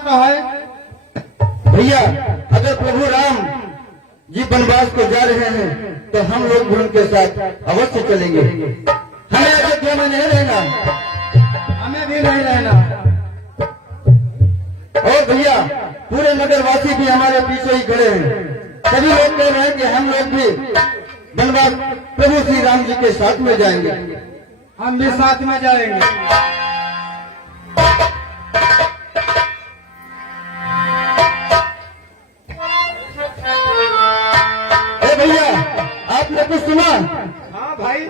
बात है भैया, अगर प्रभु राम जी वनवास को जा रहे हैं तो हम लोग भी उनके साथ अवश्य चलेंगे। हमें अयोध्या में नहीं रहना, हमें भी नहीं रहना। और भैया पूरे नगरवासी भी हमारे पीछे ही खड़े हैं। सभी लोग कह रहे हैं कि हम लोग भी वनवास प्रभु श्री राम जी के साथ में जाएंगे। हम भी साथ में जाएंगे। ए भैया, आपने कुछ सुना? हाँ भाई,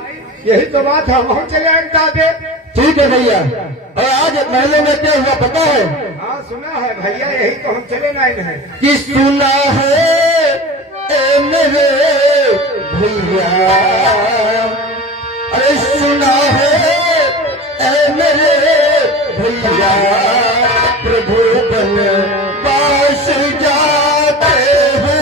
यही तो बात है, हम चले आए दादे। ठीक है भैया। और आज महलों में क्या हुआ पता है? हाँ सुना है भैया, यही तो हम चले आए हैं। कि सुना है ए मेरे भैया, अरे सुना है ए मेरे भैया, प्रभु वनवास जाते हैं।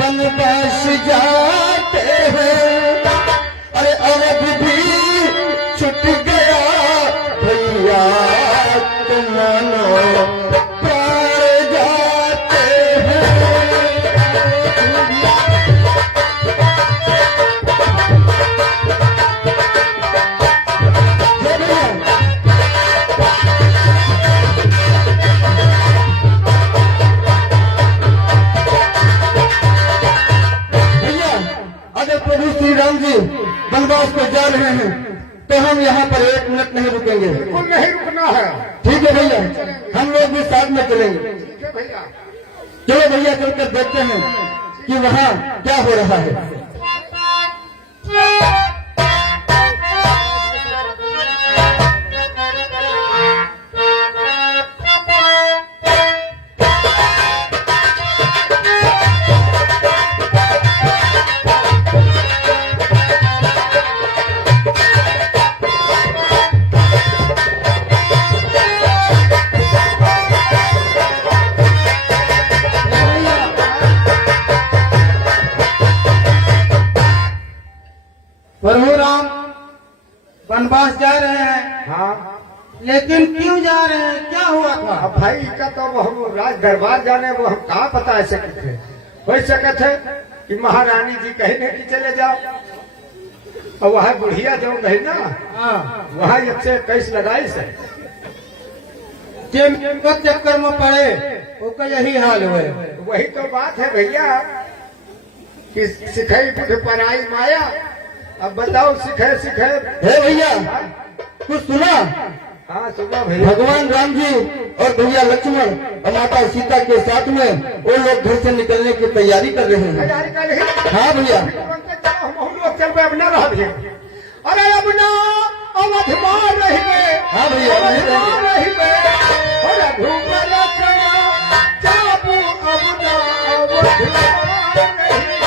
वनवास जाते हैं, अरे अरब भी छुट गया भैया, तुम मानो प्राण जाते हैं। प्रभु श्री राम जी वनवास को जा रहे हैं तो हम यहाँ पर एक मिनट नहीं रुकेंगे। बिल्कुल नहीं रुकना है। ठीक है भैया, हम लोग भी साथ में चलेंगे। ठीक है भैया। चलो भैया, चलकर देखते हैं कि वहाँ क्या हो रहा है। प्रभु राम वनवास जा रहे हैं, हाँ, लेकिन क्यों जा रहे हैं? क्या हुआ था? अब भाई का तो हम राज दरबार जाने, वो हम कहाँ पता ऐसे थे। हो सके थे कि महारानी जी कहने की चले जाओ, और वहाँ बुढ़िया जो गई ना, हाँ, वहाँ 121 लगाई से। जिनका चक्कर में पड़े उसका यही हाल हुए। वही तो बात है भैया कि सिखाई बुढ़ पराई माया। अब बताओ, सिखे सिखे। हे भैया, कुछ सुना? हाँ सुना भैया। भगवान राम जी और भैया लक्ष्मण और माता सीता के साथ में वो लोग घर से निकलने की तैयारी कर रहे हैं। तैयारी कर रही। हाँ भैया। हम लोग चल पे अब न रह गए। अरे अब ना अवध मार रही है। हाँ भैया, अवध नहीं मार रहेंगे। रही है। अरे धूप लचना चाबू अब ना अवध मार रही है।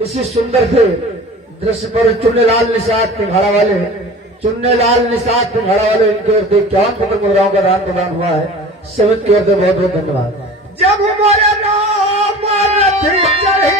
इसी सुंदर से दृश्य पर चुन्नेलाल निषाद पिंघाड़ा वाले, चुन्नेलाल निषाद पिंघाड़ा वाले, इनकी ओर से 51 पत्र मुद्राओं का दान प्रदान हुआ है। समिति की ओर से बहुत बहुत धन्यवाद। जब मोरे नाम रथी चढ़ी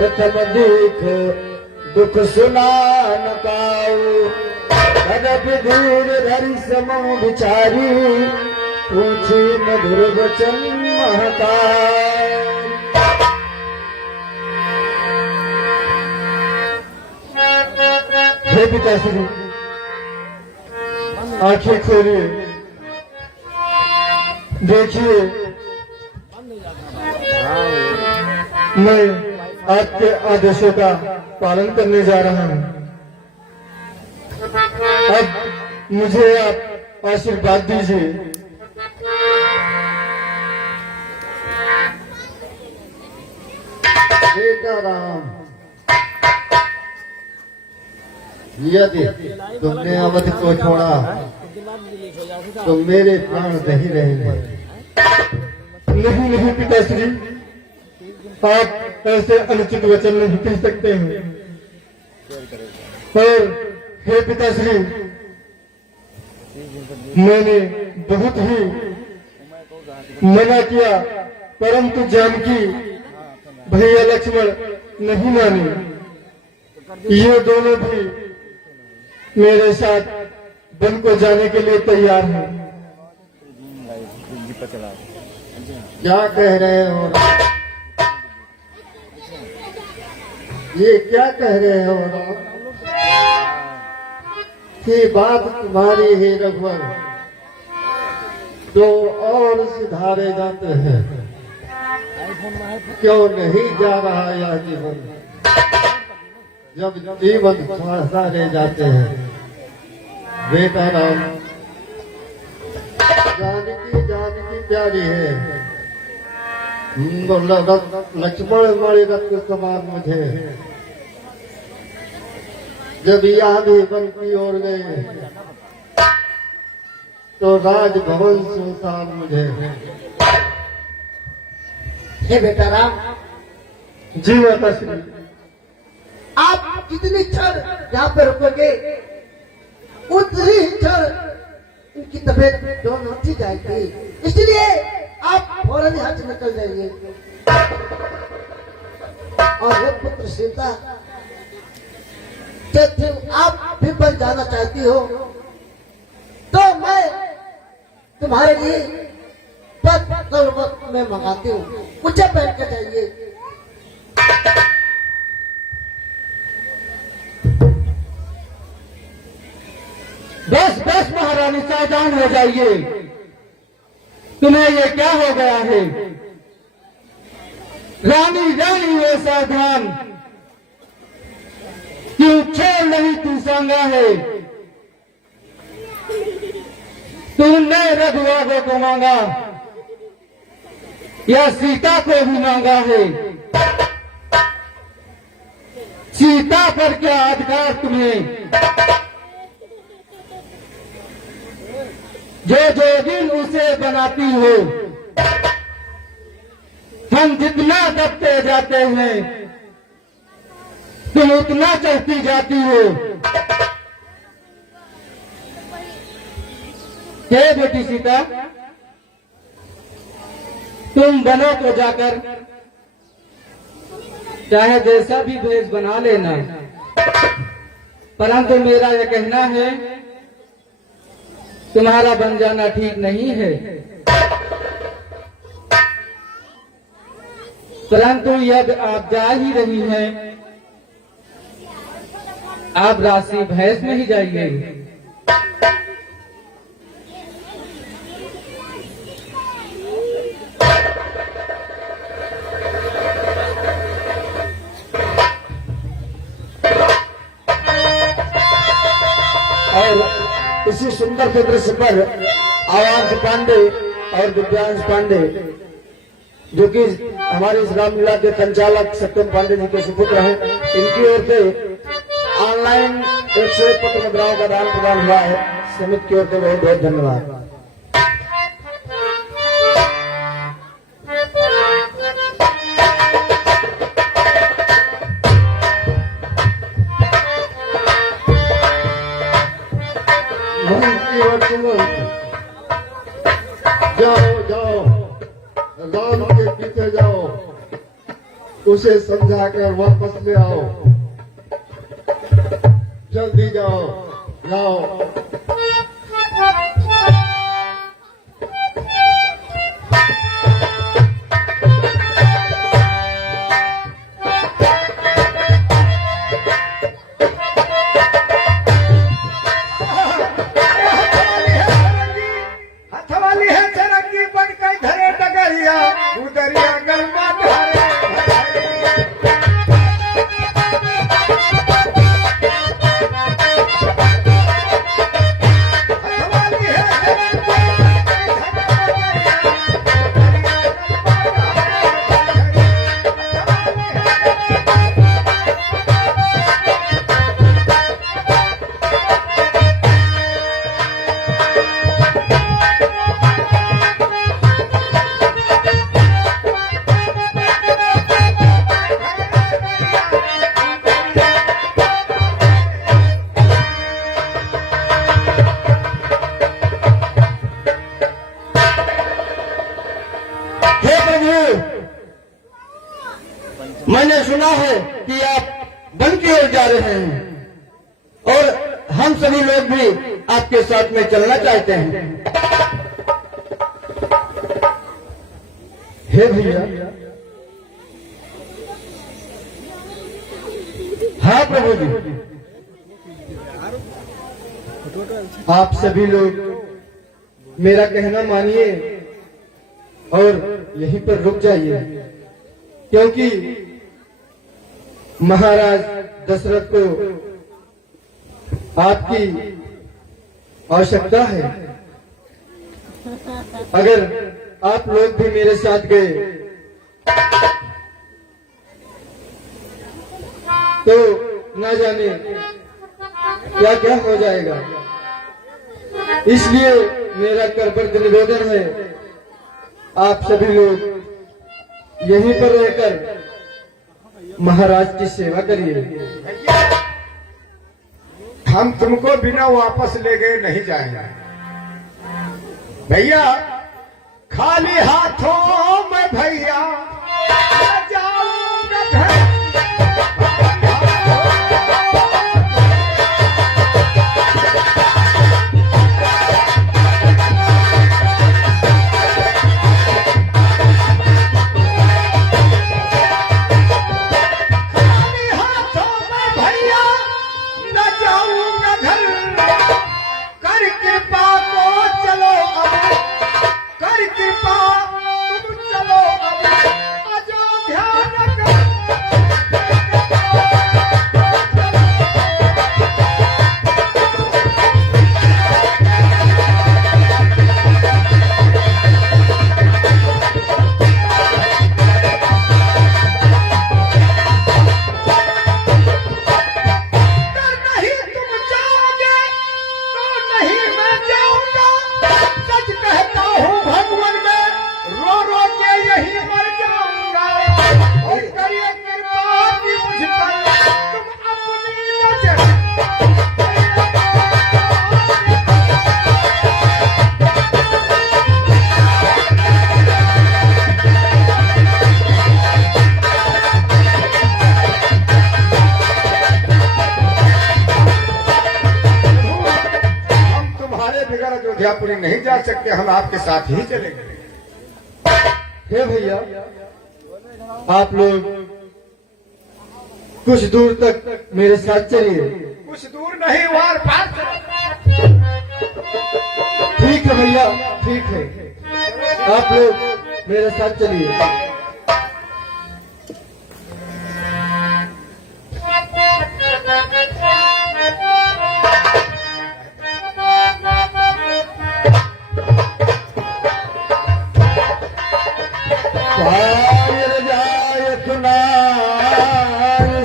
प्रथम दीख दुख सुना न पाऊ, कदपि दूर धरि समूह विचारी, पूछी मधुर वचन महतार। हे पिताश्री, आंखें खोलिए, देखिए मैं आपके आदेशों का पालन करने जा रहा हूं। अब मुझे आप आशीर्वाद दीजिए। बेटा राम, यदि तुमने अवध को छोड़ा तो मेरे प्राण नहीं रहेंगे। नहीं नहीं पिताश्री, आप ऐसे अनुचित वचन नहीं कह सकते हैं। और हे पिताश्री, मैंने बहुत ही मना किया, परंतु जानकी भैया लक्ष्मण नहीं माने। ये दोनों भी मेरे साथ वन को जाने के लिए तैयार हैं। क्या कह रहे हो? ये क्या कह रहे हो राम? कि बात तुम्हारी ही रघुवर, तो और सिधारे जाते हैं। क्यों नहीं जा रहा यह जीवन? जब जीवन सहारे जाते हैं। बेटा राम, जानकी जानकी प्यारी है, लक्ष्मण हमारे रत्न समान मुझे। जब यहाँ भी वन की ओर गए तो राजभवन सुनसान मुझे। हे बेटा राम, जी माता श्री। आप जितनी क्षण यहाँ पे रुकोगे उतनी ही क्षण इनकी तबीयत डाउन होती जाएगी, इसलिए आप फौरन यहाँ से निकल जाइए। और हे पुत्र सीता, यदि आप भी बन जाना चाहती हो तो मैं तुम्हारे लिए पद कलवत में मंगाती हूँ, मुझे पहन के जाइए। बस बस महारानी, सावधान हो जाइए। तुम्हें ये क्या हो गया है? रानी रानी हो सावधान, क्यों छोड़ नहीं तू सांगा है? तूने रघुवर को मांगा या सीता को भी मांगा है? सीता पर क्या अधिकार तुम्हें? जो जो दिन उसे बनाती हो, हम जितना दबते जाते हैं तुम उतना चढ़ती जाती हो। हे बेटी सीता, तुम बनों को जाकर चाहे जैसा भी भेष बना लेना, परंतु मेरा यह कहना है तुम्हारा बन जाना ठीक नहीं है। परंतु यदि आप जा ही रही हैं, आप राशि भैंस में ही जाइए। और इसी सुंदर से दृश्य पर आवाज पांडे और दिव्यांश पांडे, जो कि हमारे इस रामलीला के संचालक सत्यम पांडे जी के सुपुत्र हैं, इनकी ओर से ऑनलाइन 101 पत्र मुद्राओं का दान प्रदान हुआ है। समिति की ओर से बहुत बहुत धन्यवाद। जाओ जाओ, राम के पीछे जाओ, उसे समझा कर वापस ले आओ। जल्दी जाओ, जाओ। हथवाली है चरंगी बन के धरे डगरिया उदरिया गलमा धारे हथवाली है चरंगी बन के धरे हे प्रभु, मैंने सुना है कि आप वन की ओर जा रहे हैं और हम सभी लोग भी आपके साथ में चलना चाहते हैं। हे भैया, हाँ प्रभु जी, आप सभी लोग मेरा कहना मानिए और यहीं पर रुक जाइए, क्योंकि महाराज दशरथ को आपकी आवश्यकता है। अगर आप लोग भी मेरे साथ गए तो न जाने क्या क्या हो जाएगा। इसलिए मेरा करबद्ध निवेदन है, आप सभी लोग यहीं पर रहकर महाराज की सेवा करिए। हम तुमको बिना वापस ले गए नहीं जाएंगे भैया। खाली हाथों में भैया जाऊंगा घर। अयोध्यापुरी नहीं जा सकते, हम आपके साथ ही चलेंगे। हे भैया, आप लोग कुछ दूर तक मेरे साथ चलिए। कुछ दूर नहीं, वार पार ठीक है भैया, ठीक है, आप लोग मेरे साथ चलिए।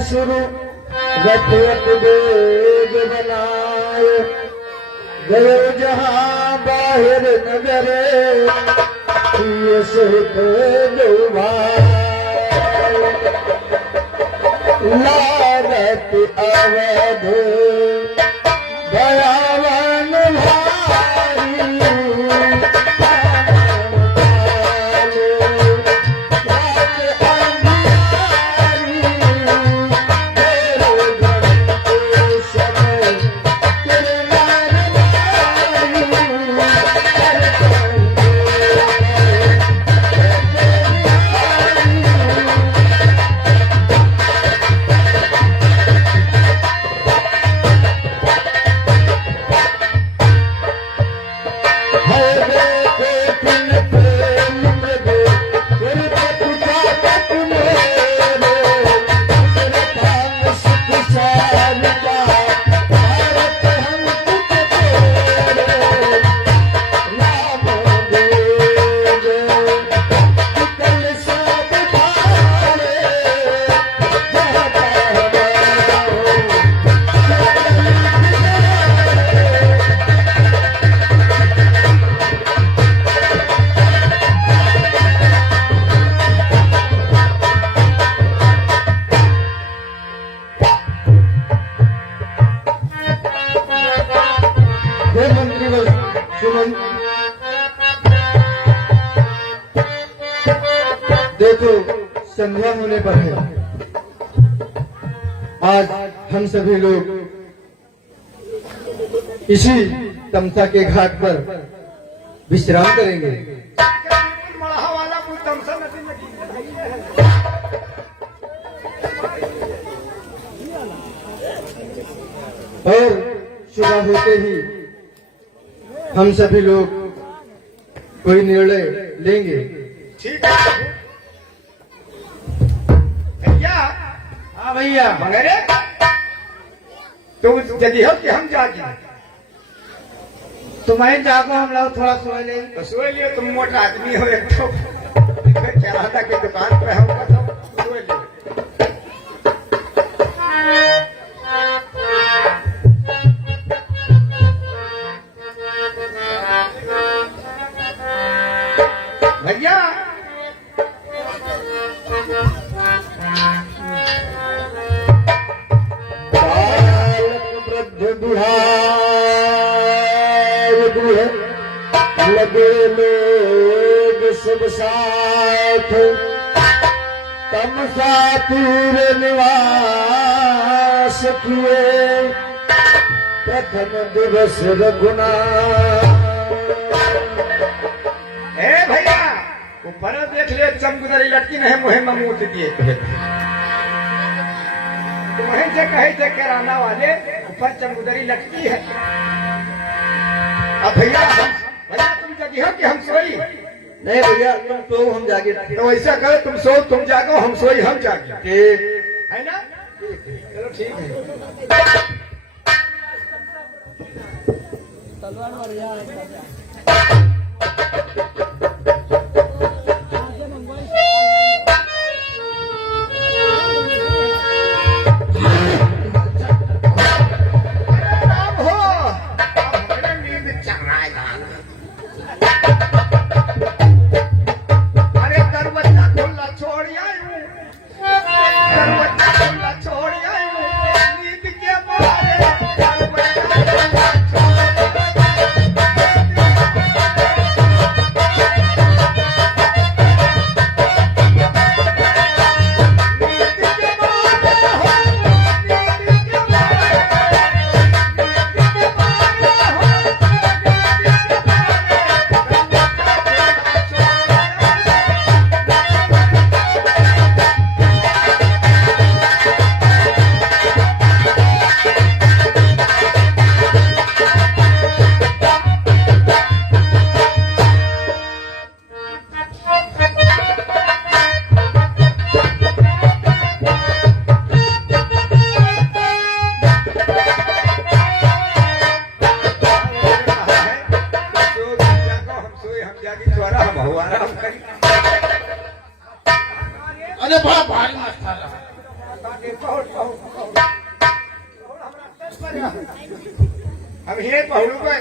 शुरू रट बेग बनाए गयो जहां बाहर नगरे ये सहित लागत अवध दयावन भारी हे मंत्री व सुमन, देखो संध्या होने पर है। आज हम सभी लोग इसी तमसा के घाट पर विश्राम करेंगे। मड़हा वाला कोई तमसा नदी में और सुबह होते ही हम सभी लोग कोई निर्णय लेंगे। ठीक है भैया। हाँ भैया, मगर तुम जगी हो कि हम जागी? तुम्हें जागो, हम लोग थोड़ा सो ले। तो सोए लियो, तुम मोटा आदमी हो एक तो किराना की दुकान पे होगा तो सोए लियो। भैया बालक वृद्ध बुढ़ाए दूल्हे लगे लोग सब साथ, तमसा तीर निवास किए प्रथम दिवस रघुनाथ। ए भैया, ऊपर देख ले, चमगुदरी लटकी नहीं मुहे में मुंह दिए तुम्हें से कहे थे किराना वाले, ऊपर चमगुदरी लटकी है। अब भैया तुम जगी हो कि हम सोई? नहीं भैया, तुम तो हम जागे। तो ऐसा करो, तुम सो तुम जागो, हम सोई हम जागे, ठीक है ना? चलो ठीक है। अरे बड़ा भारी मस्ता रहा। अब ये पहुड़ू पर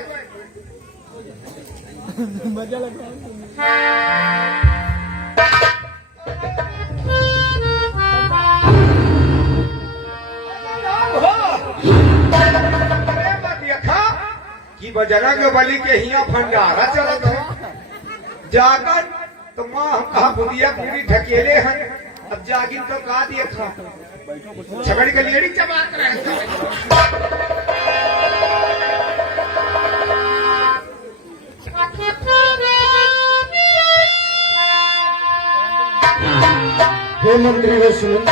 कि बजरंग बली के हिया भंडारा चलत है जाकर, तो माँ हम कहा बुढ़िया पूरी ढकेले हैं। अब जागिन तो का दिए था छगड़ी के लेड़ी चबात रहे। हे मंत्री व सुमन,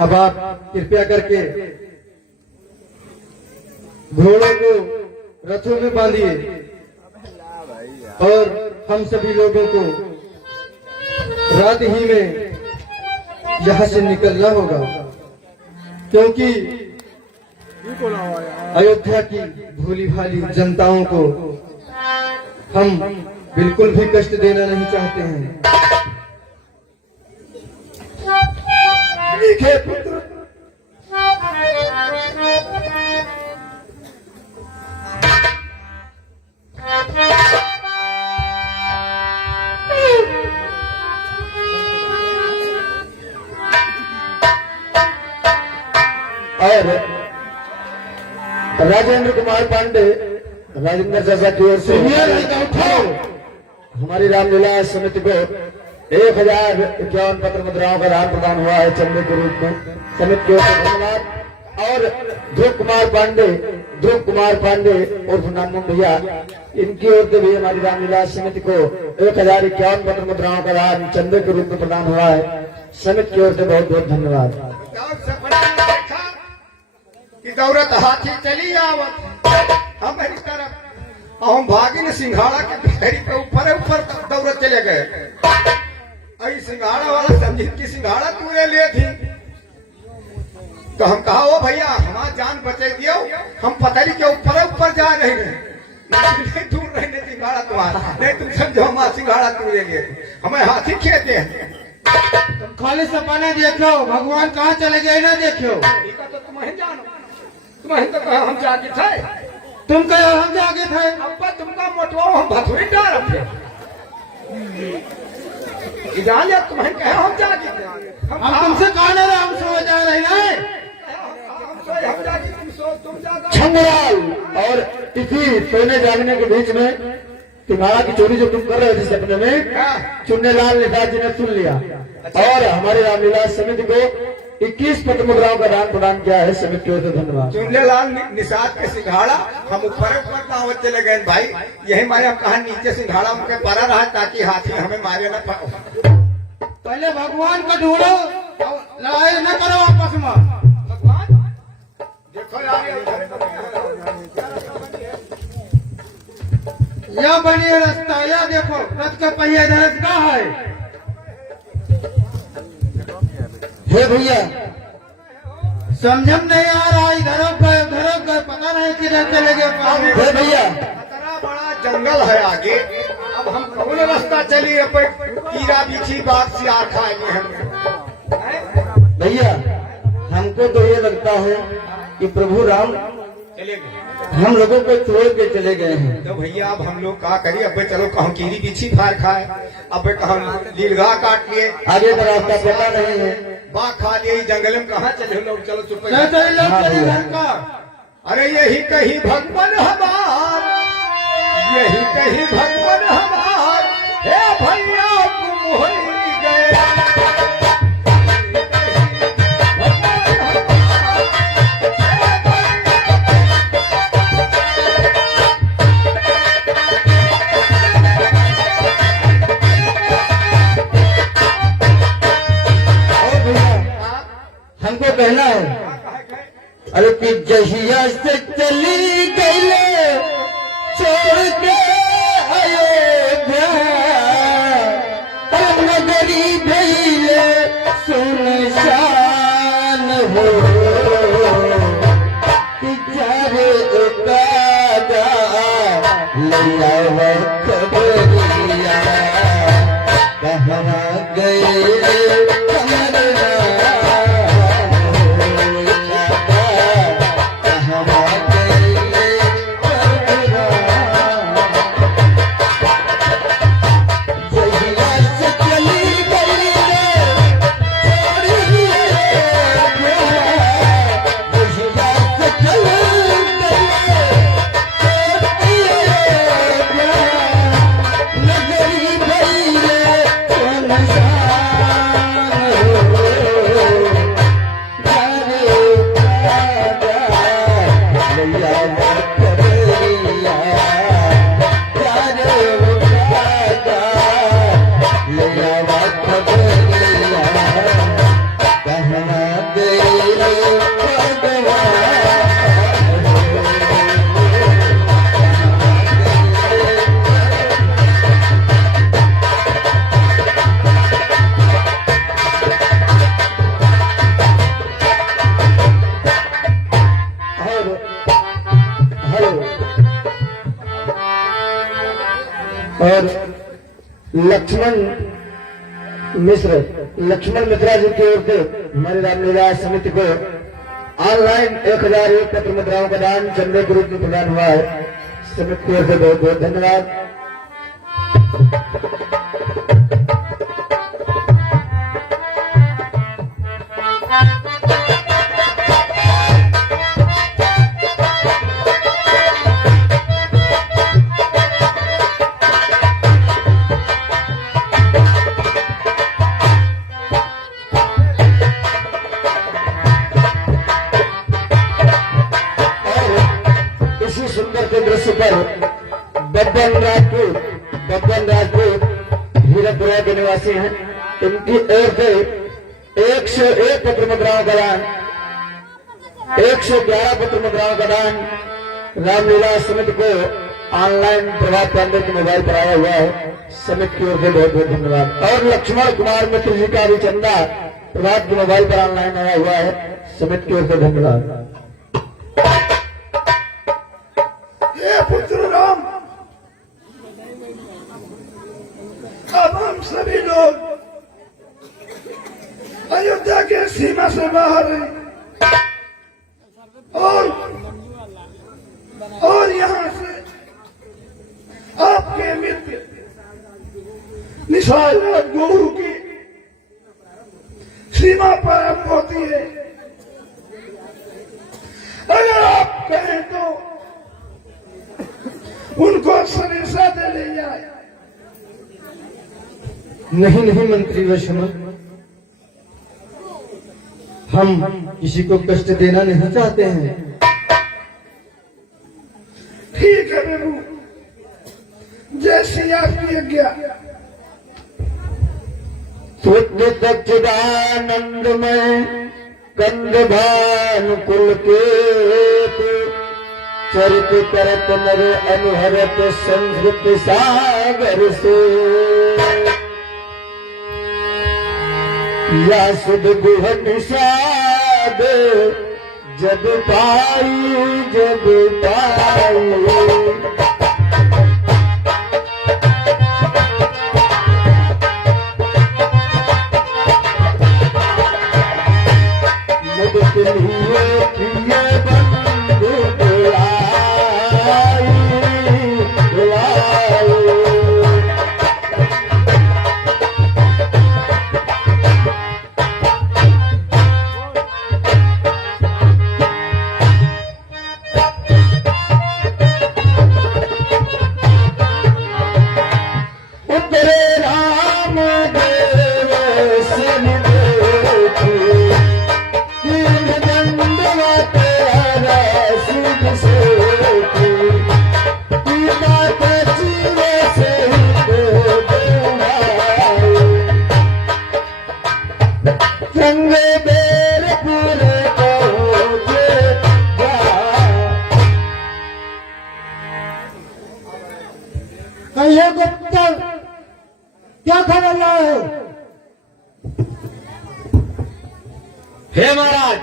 अब आप कृपया करके घोड़ों को रथों में बांधिए और हम सभी लोगों को रात ही में यहाँ से निकलना होगा, क्योंकि अयोध्या की भोली भाली जनताओं को हम बिल्कुल भी कष्ट देना नहीं चाहते हैं। लिखे पुत्र, और राजेंद्र कुमार पांडे राजेंद्र चाचा की ओर से हमारी रामलीला समिति को 1051 पत्र मुद्राओं का दान प्रदान हुआ है चंदे के रूप में। समिति की ओर से धन्यवाद। और ध्रुव कुमार पांडे उर्फ नानू भैया, इनकी ओर से भी हमारी रामलीला समिति को 1051 पत्र मुद्राओं का दान चंदे के रूप में प्रदान हुआ है। समिति की ओर से बहुत बहुत धन्यवाद। कि दौड़त हाथी चली आवत हमारी तरफ, हम भागिन सिंघाड़ा के भिखारी पे ऊपर दौड़त चले गए। आई सिंघाड़ा वाला समझी की सिंघाड़ा तू ले थी, तो हम कहा ओ भैया हमारा जान बचे दियो, हम पता नहीं क्यों ऊपर जा रहे हैं, नहीं दूर रहने सिंघाड़ा तुम्हारा नहीं, तुम समझो हमारा सिंघाड़ा तू ले लिए, हमें हाथी खेते हैं। तुम खाली सपने देखो, भगवान कहाँ चले गए ना देखो। तो तुम्हें जानो, तुम्हें तो कहा हम जाके थे, तुम कहो हम जागे थे। अब तुमका मोटवा हम भथुरी डाल थे, जान लिया तुम्हें कहे हम जाके थे। हम तुमसे कहा ना हम सो जा रहे हैं। छंगलाल और तिथि सोने जागने के बीच में तुम्हारा की चोरी जो तुम कर रहे थे सपने में, चुन्नेलाल निषाद जी ने सुन लिया और हमारी रामलीला समिति को 21 पत्र मुद्राओं का दान प्रदान किया है। समिति की ओर से धन्यवाद। चुन्नेलाल निषाद के सिंघाड़ा हम ऊपर गाँव चले गए भाई, यही मारे हम कहा नीचे सिंघाड़ा उनके पड़ा रहा ताकि हाथी हमें मारे न पाओ। पहले भगवान को ढूंढो, लड़ाई न करो आपस में। भगवान देखो यार, यह बनी रास्ता, यह देखो रथ का पहिया धरत का है। हे भैया समझम नहीं आ रहा, इधर गए पता नहीं किधर चले गए। हे भैया इतना बड़ा जंगल है आगे, अब हम कौन रास्ता चली, कीड़ा बिछी बात से आ खाएंगे हम। भैया हमको तो ये लगता है कि प्रभु राम चले गए हम लोगों को छोड़ के चले गए हैं। तो भैया अब हम लोग क्या करिए, अब चलो कहूँ कीड़ी बिछी फार खाए, अब कहूँ लीलगा काट लिए, आगे का रास्ता पता नहीं है। बाघ खा लिए, जंगल में कहाँ चले लोग, चलो चुप चल घर का। अरे यही कहीं भगवान हमार, यही कहीं भगवान हमार, हे भैया तुम हो गए। हमको कहना है अरे कि जहिया से चली गई छोड़ के अयोध्या, नगरी भैले सुनसान हो, कि चारे कागा लिया खबरिया, कहाँ गए और लक्ष्मण मिश्रा जी की ओर से हमारी रामलीला समिति को ऑनलाइन 1001 पत्र मुद्राओं का दान चंदे के रूप में प्रदान हुआ है। समिति की ओर से बहुत बहुत धन्यवाद। के दृश्य पर बब्बन राजपूत हीरकपुरा के निवासी हैं। इनकी ओर से 101 पत्र मुद्राओं का दान, 111 पत्र मुद्राओं का दान रामलीला समिति को ऑनलाइन प्रभात केंद्र के मोबाइल पर आया हुआ है। समिति की ओर से बहुत बहुत धन्यवाद। और लक्ष्मण कुमार मित्र जी का भी चंदा प्रभात के मोबाइल पर ऑनलाइन आया हुआ है। समिति की ओर से धन्यवाद। हे पुत्र राम, अब हम सभी लोग अयोध्या के सीमा से बाहर हैं और यहाँ से आपके मित्र निशाल गुरु की सीमा पर अब होती है। अगर आप कहें तो उनको सनेसा दे ले जाए। नहीं मंत्री वैष्णव, हम किसी को कष्ट देना नहीं चाहते हैं। ठीक है प्रभु, जैसी आपकी आज्ञा। शुद्ध सच्चिदानंदमय कंद भानुकुल के चरित करत नर अनुहरत संस्कृत सागर से या सुध गुहन साद जब पाई प्रिय बंधु बुलाई उतरे राम देव सिर देखी कहिए गुप्ता, क्या खबर लाए हो? हे महाराज,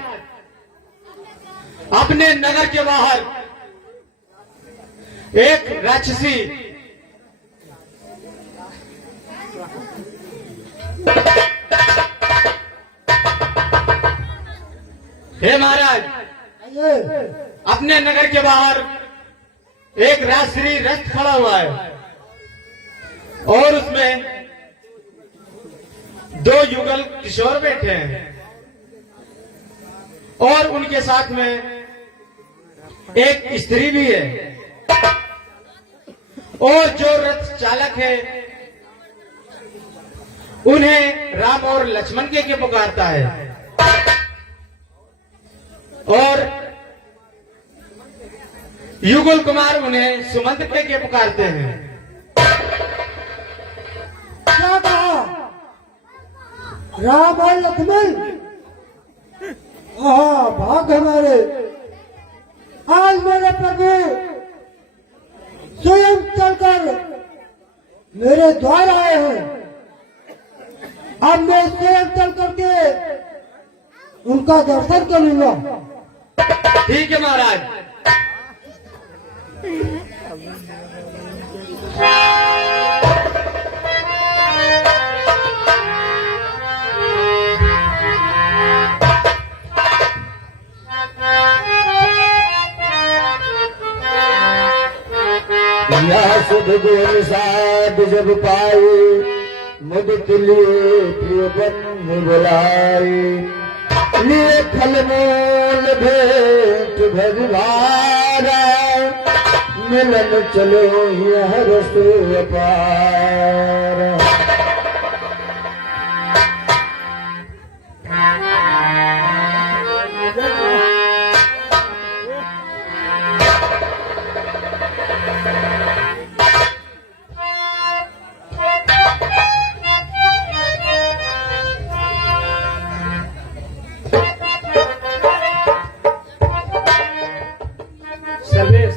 अपने नगर के बाहर एक राक्षसी हे महाराज, अपने नगर के बाहर एक राजश्री रथ खड़ा हुआ है और उसमें 2 युगल किशोर बैठे हैं और उनके साथ में एक स्त्री भी है और जो रथ चालक है उन्हें राम और लक्ष्मण के पुकारता है और युगल कुमार उन्हें सुमंत के पुकारते हैं। क्या कहा? राम और लक्ष्मण? हाँ, भाग हमारे। आज मेरे प्रभु स्वयं चलकर मेरे द्वार आए हैं। अब मैं स्वयं चल करके उनका दर्शन करूंगा। ठीक है महाराज। या सुध गुण साध जब पाई मुदित लिए प्रिय बंधु बुलाई लिए फल मूल भेंट भजवारा मिलन चलो यह रस अपार। सर्वेश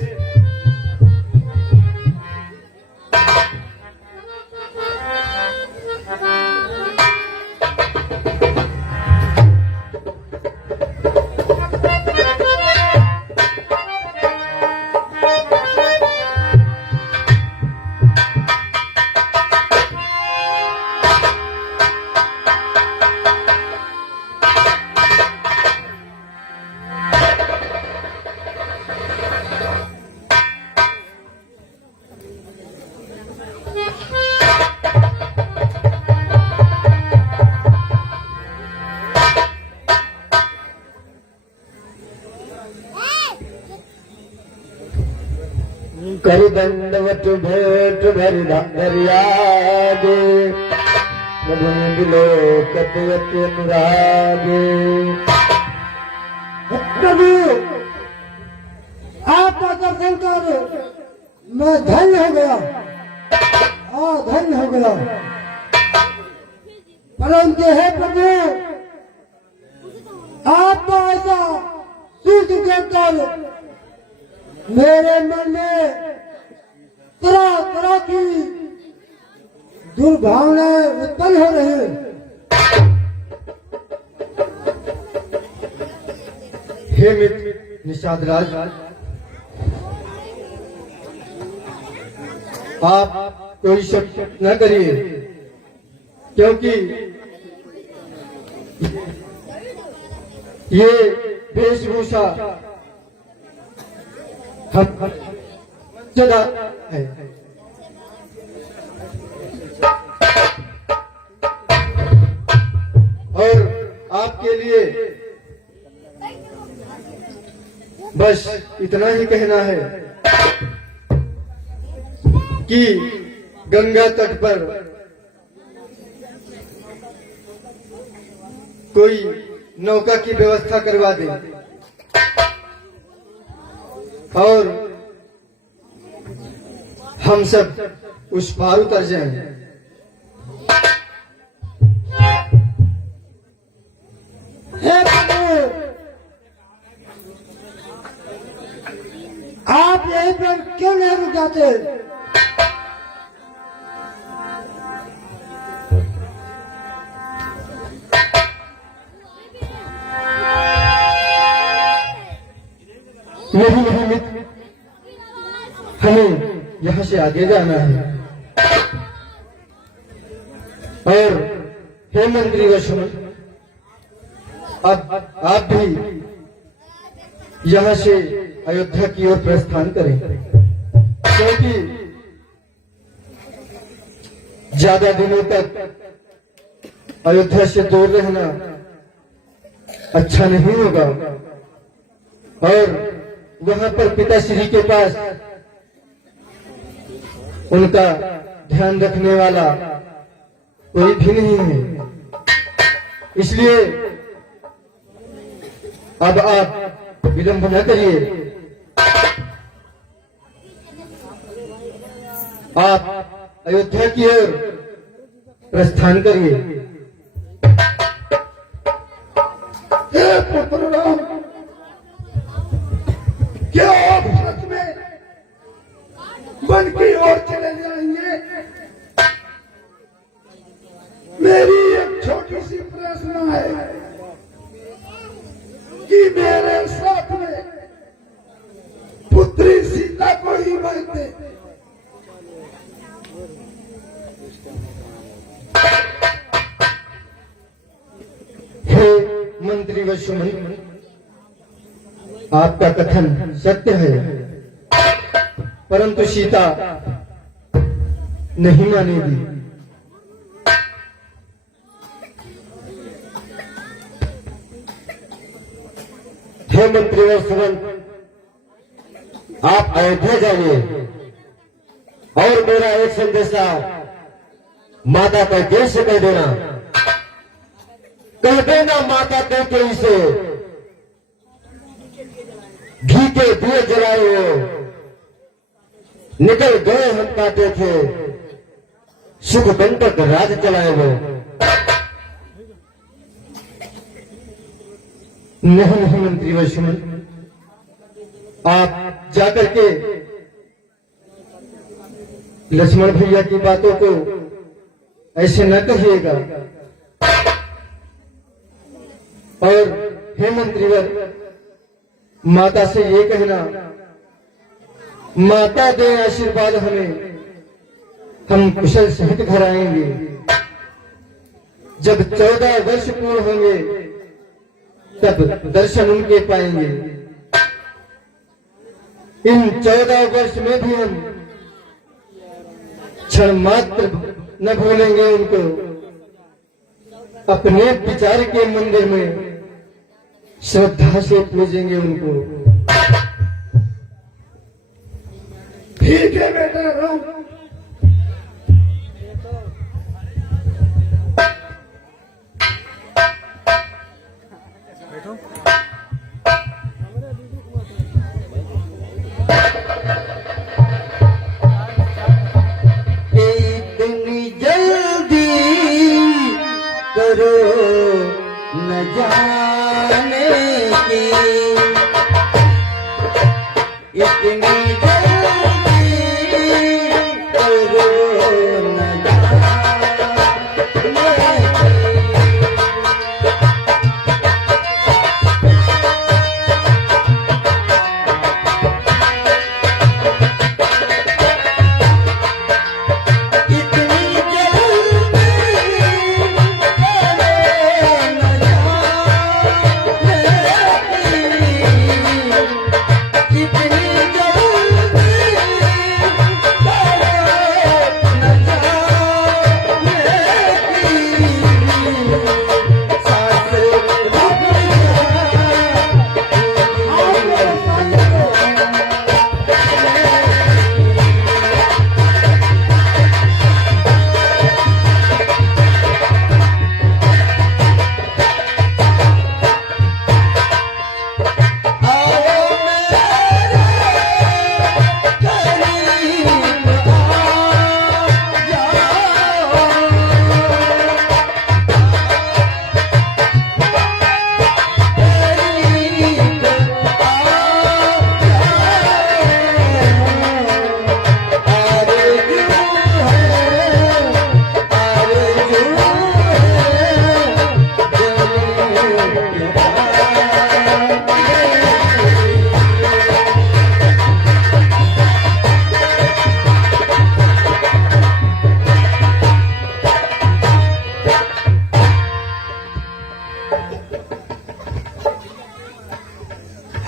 करि दंडवत भेट भरि दरियागे मधुनि लोकत यति अनुरागे। प्रभु आपका दर्शन कर मैं धन्य हो गया, धन्य हो गया। परंतु हे प्रभु आपका ऐसा सूझ देकर मेरे मन में तरह तरह की दुर्भावनाएं उत्पन्न हो रही हैं। हे मित्र निषाद राज, आप कोई शक न करिए, क्योंकि ये वेशभूषा हम जगह है। और आपके लिए बस इतना ही कहना है कि गंगा तट पर कोई नौका की व्यवस्था करवा दे और हम सब उस पार उतर जाएं। हे प्रभु आप यहीं पर क्यों नहीं रुक जाते? नहीं मित्र, हमें यहाँ से आगे जाना है। और हे मंत्री वसुमन, अब आप भी यहाँ से अयोध्या की ओर प्रस्थान करें, क्योंकि ज्यादा दिनों तक अयोध्या से दूर रहना अच्छा नहीं होगा। और वहां पर पिताश्री के पास उनका ध्यान रखने वाला कोई भी नहीं है। इसलिए अब आप विलंब न करिए, आप अयोध्या की ओर प्रस्थान करिए। हे पुत्र राम, क्या आप सच में वन की ओर चले जाएंगे? मेरी एक छोटी सी प्रश्न है कि मेरे साथ में पुत्री सीता को ही मानते। हे मंत्री वसुमन, आपका कथन सत्य है, परंतु सीता नहीं मानेगी। हे मंत्री वसुमन, आप अयोध्या जाइए और मेरा एक संदेशा माता का देश से कह देना, माता कैकेयी से घी के दिए जलाए वो निकल गए हम पाते थे, सुख कंटक राज चलाए वो। नहीं मंत्री वसुमन, आप जाकर के लक्ष्मण भैया की बातों को ऐसे न कहिएगा। और हे मंत्रीवर, माता से ये कहना, माता दे आशीर्वाद हमें, हम कुशल सहित घर आएंगे। जब 14 वर्ष पूर्ण होंगे तब दर्शन उनके पाएंगे। इन 14 वर्ष में भी हम क्षण मात्र न भूलेंगे उनको। अपने विचार के मंदिर में श्रद्धा से पूजेंगे उनको। ठीक है बेटा, रहो। इतनी जल्दी करो न जाने की, इतनी जल्दी करो न जाने की।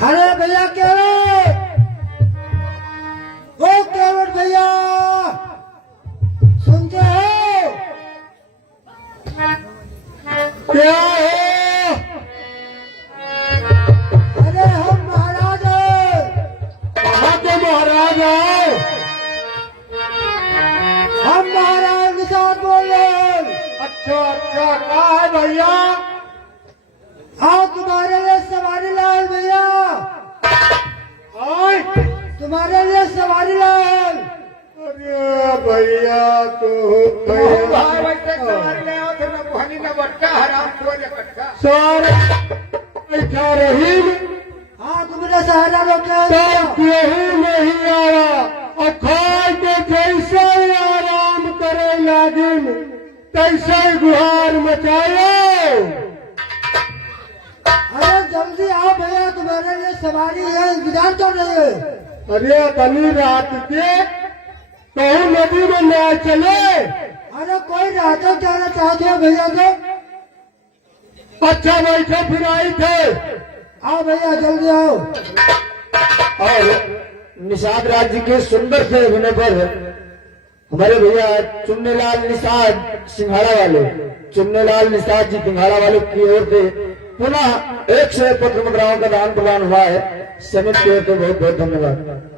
अरे भैया केवट, ओ केवट भैया, सुनते हो? क्या है? अरे हम महाराज हैं। कहाँ के महाराज आओ? हम महाराज के साथ बोल रहे हैं। अच्छा अच्छा, कहा है भैया? हाँ, तुम्हारे लिए सवारी लाल भैया, आए? तुम्हारे लिए सवारी लाल। अरे भैया तो सवारी ले आओ तो न बुहनी न बट्टा हराम खोल इकट्ठा। सारे बैठा रही, हाँ, तुम्हारा सहारा रोका तो केहू नहीं आया। और खाए के जैसे ही आराम करे लाजिम, तैसे ही गुहार मचायो। अरे जल्दी आओ भैया, तुम्हारे लिए सवारी है, इंतजार कर रही है। अरे बनी रात के कहूँ नदी में ना चले। अरे कोई राजा जाना चाहते हो भैया को? अच्छा बैठे फिर आई थे। आओ भैया, जल्दी आओ। और निषाद राज्य के सुंदर से होने पर हमारे भैया चुन्नीलाल निषाद सिंघाड़ा वाले, चुन्नीलाल निषाद जी सिंघाड़ा वाले की ओर से पुनः 101 पत्र मुद्राओं का दान प्रदान हुआ है। समिति की ओर से बहुत बहुत धन्यवाद।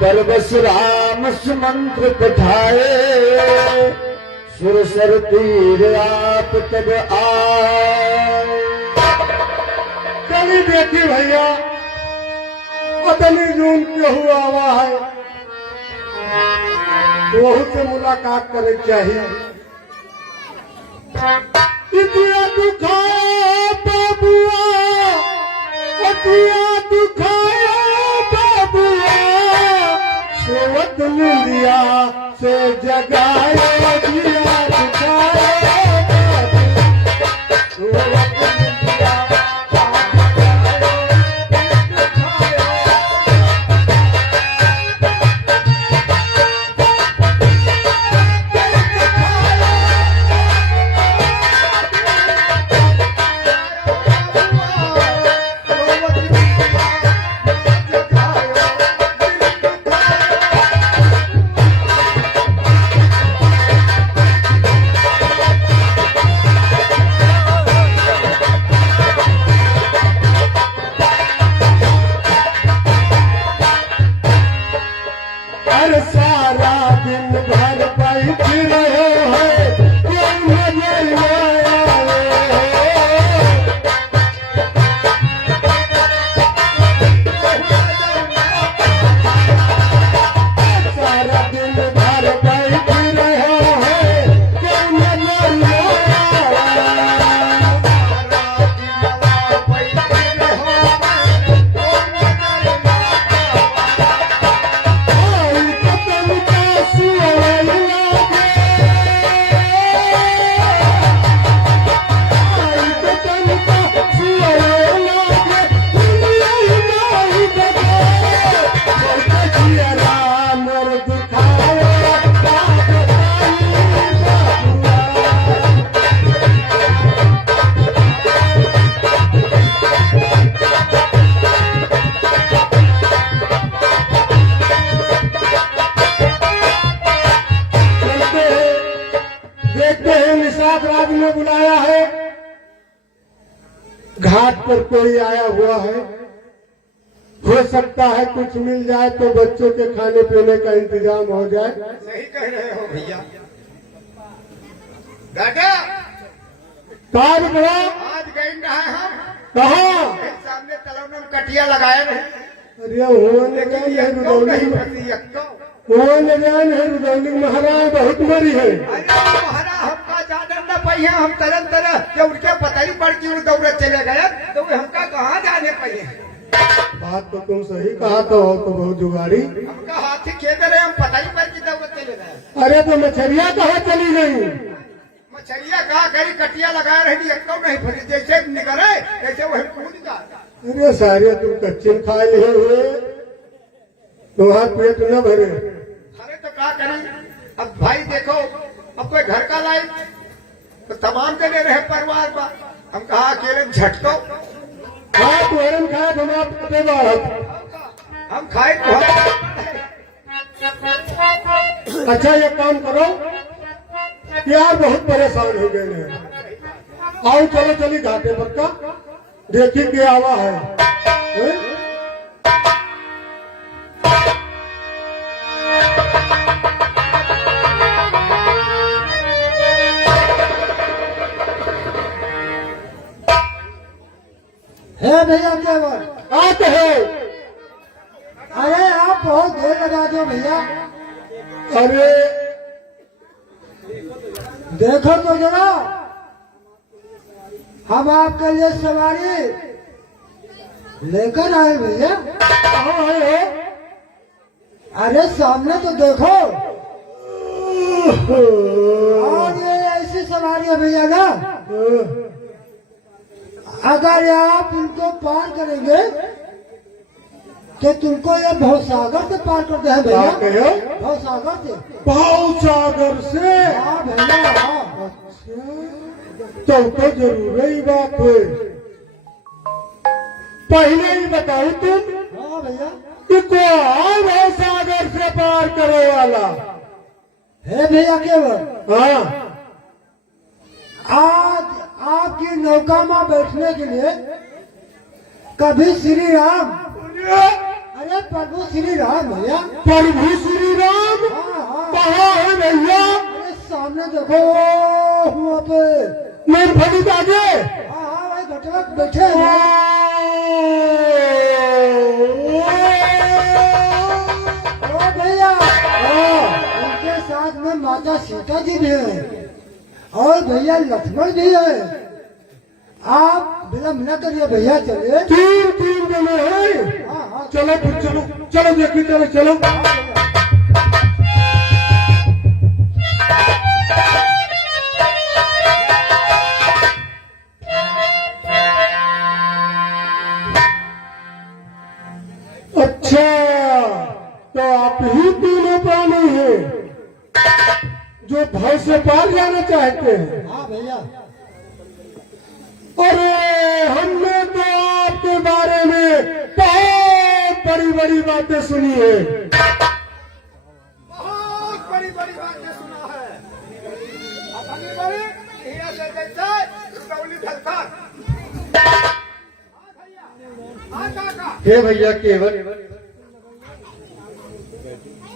बरबस राम सुमंत्र पठाए, सुर सर तीर आप तब आए। चली देखी भैया, अदली जून के हुआ हुआ है, वहू से मुलाकात करे चाहिए। इतना दुखाए निंदिया से जगाए दिया दिखाए हर सारा दिन घर बैठ रहे हैं क्यों नजर सारा दिन घर बैठ रहे हैं क्यों नजर देखते हैं निषाद राज ने बुलाया है, घाट पर कोई आया हुआ है, हो सकता है कुछ मिल जाए तो बच्चों के खाने पीने का इंतजाम हो जाए। सही कह रहे हो भैया। दादा काज बड़ा आज गए रहे हम कहा यही सामने तलौन में कटिया लगाए रहे, अरे हो लेकिन ये क्यों नहीं फंसी यक्को? रुदौली महाराज बहुत बड़ी है। अरे महाराज हमका जाने न पाइए, हम तरह तरह जब उनके पता ही पड़ की दौड़े चले गए तो वे हमका कहाँ जाने पाइए। बात तो तुम सही कहा तो बहुत जुगाड़ी। हमका हाथी खेद रहे, हम पता ही पड़ की दौड़े चले गए। अरे तो मछलियाँ कहाँ चली गई? मछलिया कहा करी कटिया लगाए रही यक्को नहीं फंसी, जैसे निकले ऐसे वही कूद जाता। अरे सारे तुम कच्चे खा लिए हुए, तुम्हारा पेट न भरे। अरे तो क्या करें अब भाई, देखो अब कोई घर का लाई तो तमाम देने रहे परिवार का, हम कहा अकेले झटको हाँ तो हरम खाए हम आपके बात। हम खाए तो अच्छा ये काम करो यार, बहुत परेशान हो गए हैं। आओ चलो चली घाटे पर का देखी के आवा है, हैं? है भैया केवल, आते हो। अरे आप बहुत देर लगा दो भैया, अरे देखो तो जरा हम आपके लिए सवारी लेकर आए भैया। कहाँ है? अरे सामने तो देखो, और ये ऐसी सवारी है भैया ना, अगर आप इनको पार करेंगे तो तुमको ये भवसागर से पार करते हैं भैया। क्या कहो? भवसागर से। भावसागर से? हाँ भैया हाँ। तो जरूर ही बात है, पहले ही बताओ तुम हाँ भैया। कि कौन है सागर से पार करे वाला? है भैया केवल, हाँ आज आपकी नौका में बैठने के लिए कभी श्री राम, अरे प्रभु श्री राम भैया, प्रभु श्री राम हाँ हाँ। कहाँ है भैया? अरे सामने देखो वहाँ पे, मेरे फटी आगे। हाँ हाँ भाई घटना बैठे हैं। ओ भैया उनके साथ में माता सीता जी भी है और भैया लक्ष्मण भी है। आप विलम्ब न करिए भैया, चलिए। तीन जने हैं। हाँ हाँ चलो फिर चलो, चलो देखिए, चलो चलो। हाँ, भैया। जो भाव से पार जाना चाहते हैं। हाँ भैया, अरे हमने तो आपके बारे में बहुत बड़ी बड़ी बातें सुनी है। बहुत बड़ी बड़ी बातें सुना है। अपनी बड़ी हिया से जैसे रुदौली धलकर। हाँ काका। हे भैया केवल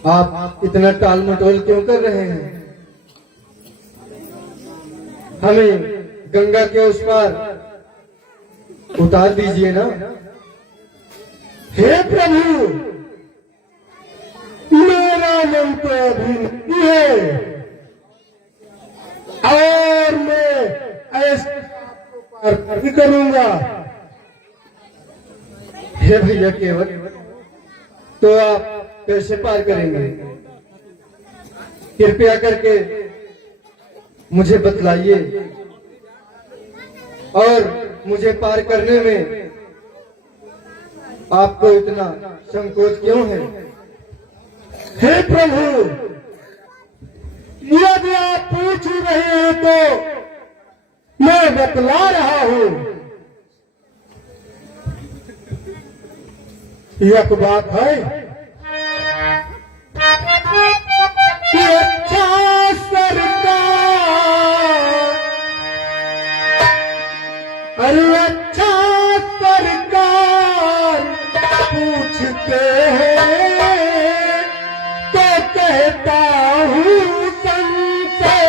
आप इतना टाल मटोल क्यों कर रहे हैं? हमें गंगा के उस पार उतार दीजिए ना। हे प्रभु, मेरा मन तो अभी नहीं है और मैं ऐसे पार नहीं करूंगा। हे भैया केवल, तो आप कैसे पार करेंगे? कृपया करके मुझे बतलाइए और मुझे पार करने में आपको इतना संकोच क्यों है? हे प्रभु, यदि आप पूछ रहे हैं तो मैं बतला रहा हूं। एक बात है कि अच्छा सरकार, अरे अच्छा सरकार पूछते हैं तो कहता हूँ संशय।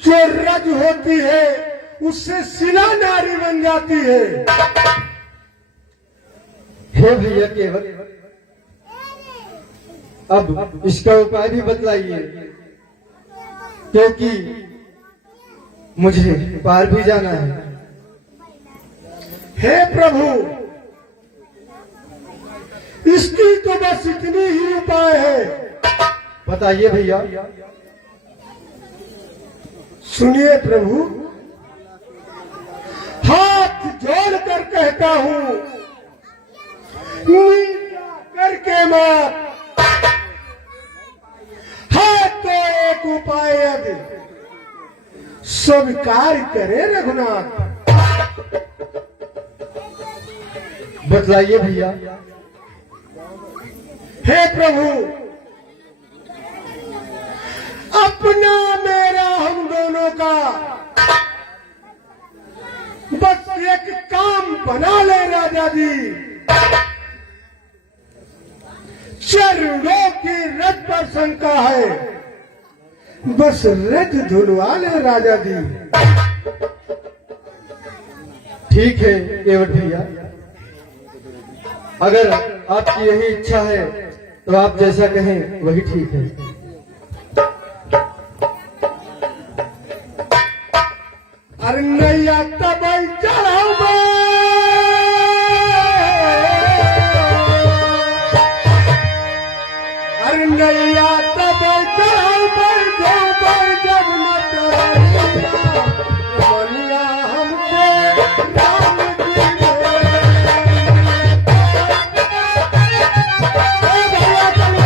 जो रज होती है उससे शिला नारी बन जाती है। हे भैया केवल, अब इसका उपाय भी बतलाइए, क्योंकि मुझे पार भी जाना है। हे प्रभु, इसकी तो बस इतनी ही उपाय है बताइए भैया। सुनिए प्रभु, हाथ जोड़कर कहता हूँ, निंदा करके मत। है तो एक उपाय यदि स्वीकार करे रघुनाथ। बतलाइए भैया। हे प्रभु, अपना मेरा हम दोनों का बस एक काम बना ले राजा जी। चरणों की रथ पर शंका है, बस रथ धुलवा ले राजा जी। ठीक है केवट भैया, अगर आपकी यही इच्छा है तो आप जैसा कहें वही ठीक है। अरे नैया तब चढ़ाऊ अरे नैया तब चढ़ाऊ जब न बनिया हमको राम जी ने। ए भैया चलो।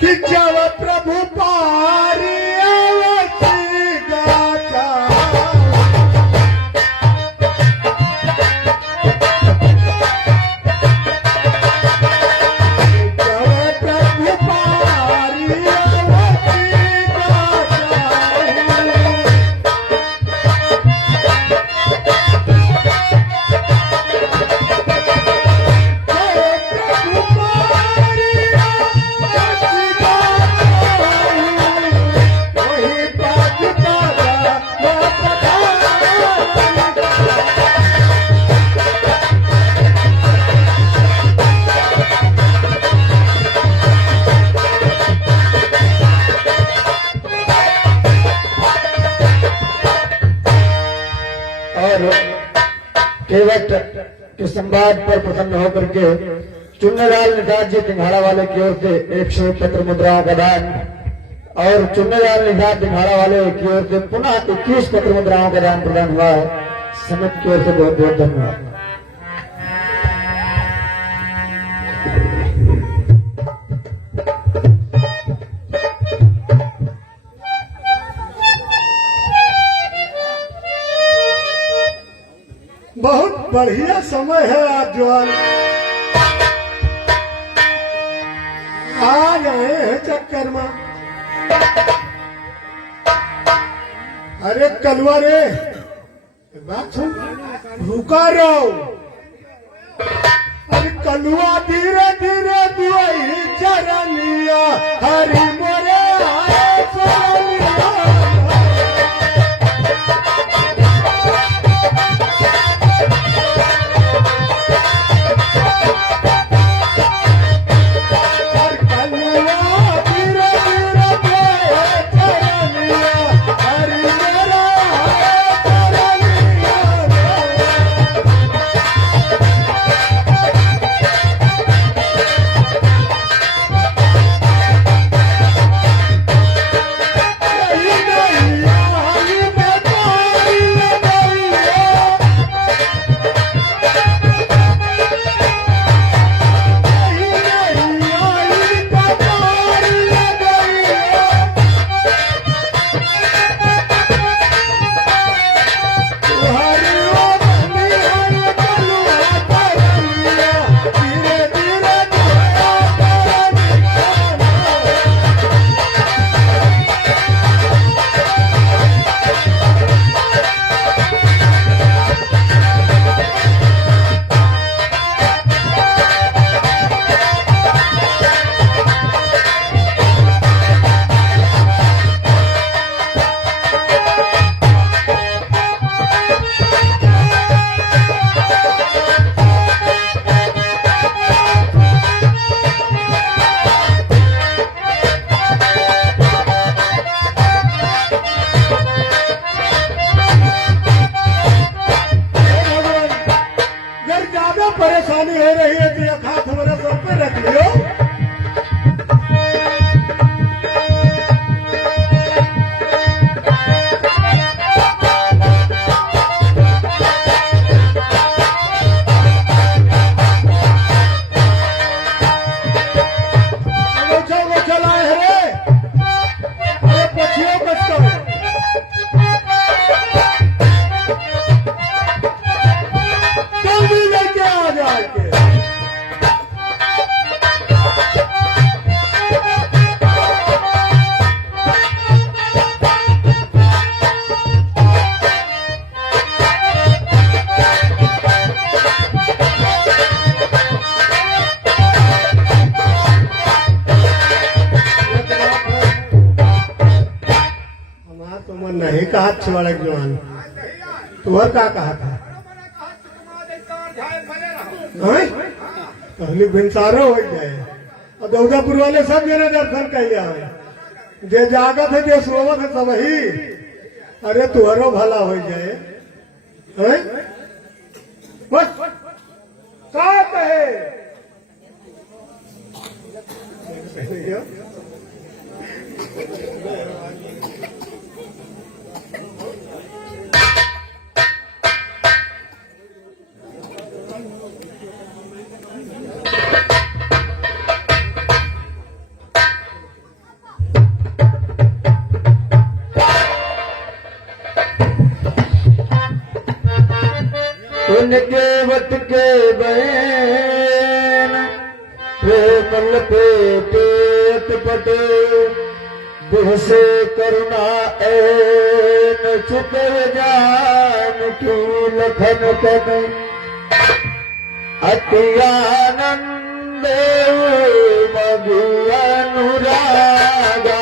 कि जब प्रभु पारी अवसी गाता। जब प्रभु पारी अवसी गाता। और केवट के संवाद पर प्रसन्न होकर के चुन्नलाल निषाद जी सिंघाड़ा वाले की ओर से 100 पत्र मुद्राओं का दान और चुन्नलाल निषाद सिंघाड़ा वाले की ओर से पुनः 21 पत्र मुद्राओं का दान प्रदान हुआ है। समिति की ओर से बहुत बहुत धन्यवाद। बहुत बढ़िया समय है आज जवान आ गए हैं चक्कर में। अरे कलुआ रे, बात सुन, रुका रहो। अरे कलुआ धीरे धीरे दुआई चरनिया हरि मोरे आए चरनिया। चलाए रे? अरे पछियो कटो जल्दी लेके आ जाके। हमारा तो मन नहीं कहा छिवाड़े जवान, तुम्हार का कहा था? पहले भिनसारो हो जाए और दौदापुर वाले सब मेरे दर्शन कैले आए, जे जागत है जो सोवत है सब ही। अरे तुहरो भला हो जाए हैं? बस का कहे उनके वट के बैन प्रेमल पेट पटे देह से करुणा ऐन छुपे जान की लखन कन अति आनंद मधु अनुरागा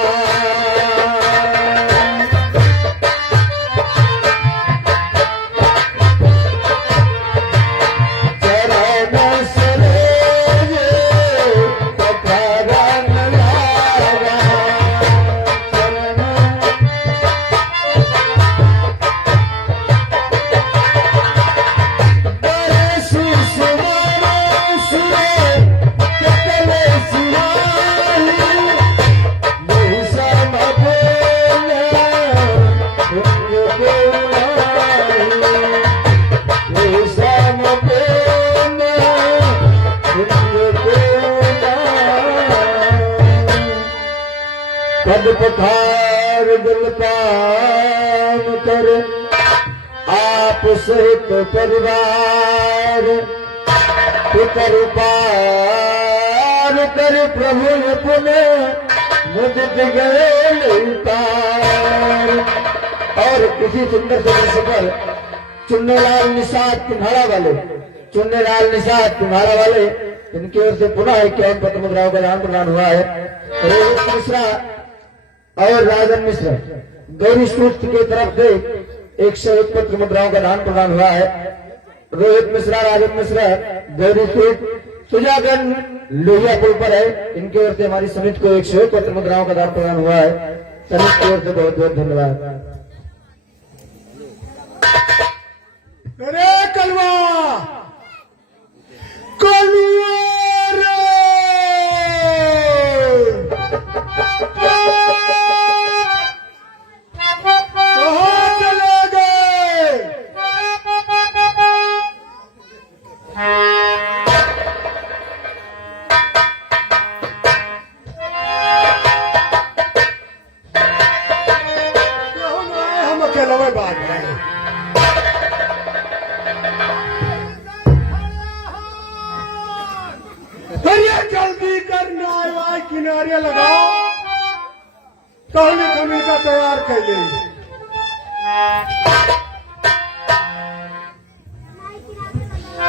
पद पखार दिल पान कर आप सहित परिवार पितर पार कर प्रभु पुनः मुदित गए तार। और किसी सुंदर से सफल चुन्नेलाल निषाद तुम्हारा वाले, चुन्नेलाल निषाद तुम्हारा वाले, इनकी ओर से पुनः 51 पत्र मुद्राओं का दान प्रदान हुआ है। रोहित मिश्रा और राजन मिश्र गौरी स्टूट की तरफ से 101 पत्र मुद्राओं का दान प्रदान हुआ है। रोहित मिश्रा, राजन मिश्रा, गौरी स्टूट सुजागन लोहिया पुल पर है, इनकी ओर से हमारी समिति को 101 पत्र मुद्राओं का दान प्रदान हुआ है। समिति की ओर से बहुत बहुत धन्यवाद। अरे कलवा कलवा कहाँ चले गए? हम अकेले में बात रहे हैं। जल्दी करना है, किनारे लगाओ, कहने कमी का तैयार कर ले।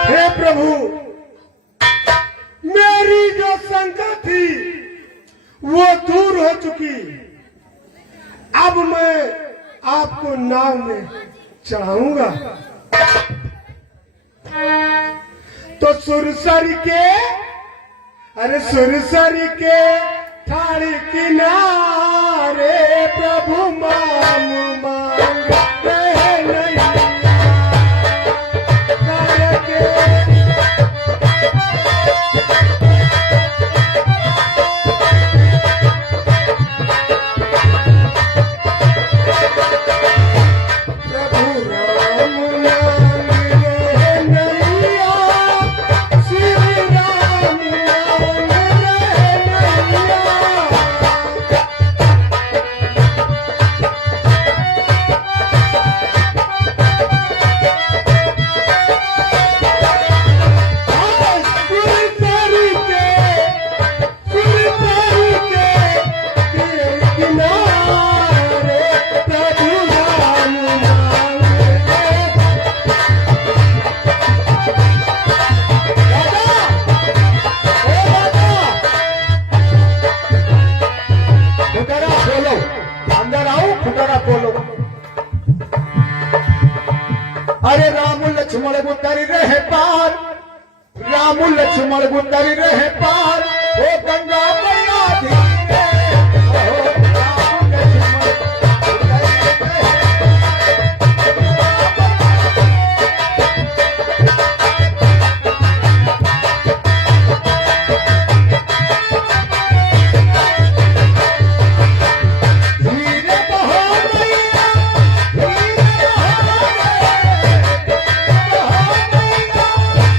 हे प्रभु, मेरी जो शंका थी वो दूर हो चुकी। अब मैं आपको नाव में चढ़ाऊंगा तो सुरसरी के, अरे सुरसरी के ठाड़ी किनारे प्रभु मान मांग रहे नहीं के। प्रभु राम नाम रहे नैया, श्री राम नाम रहे नैया। लक्ष्मण उतर रहे पार, राम लक्ष्मण उतर रहे पार, ओ गंगा मैया धीरे, ओ राम लक्ष्मण उतर रहे धीरे बहो मैया,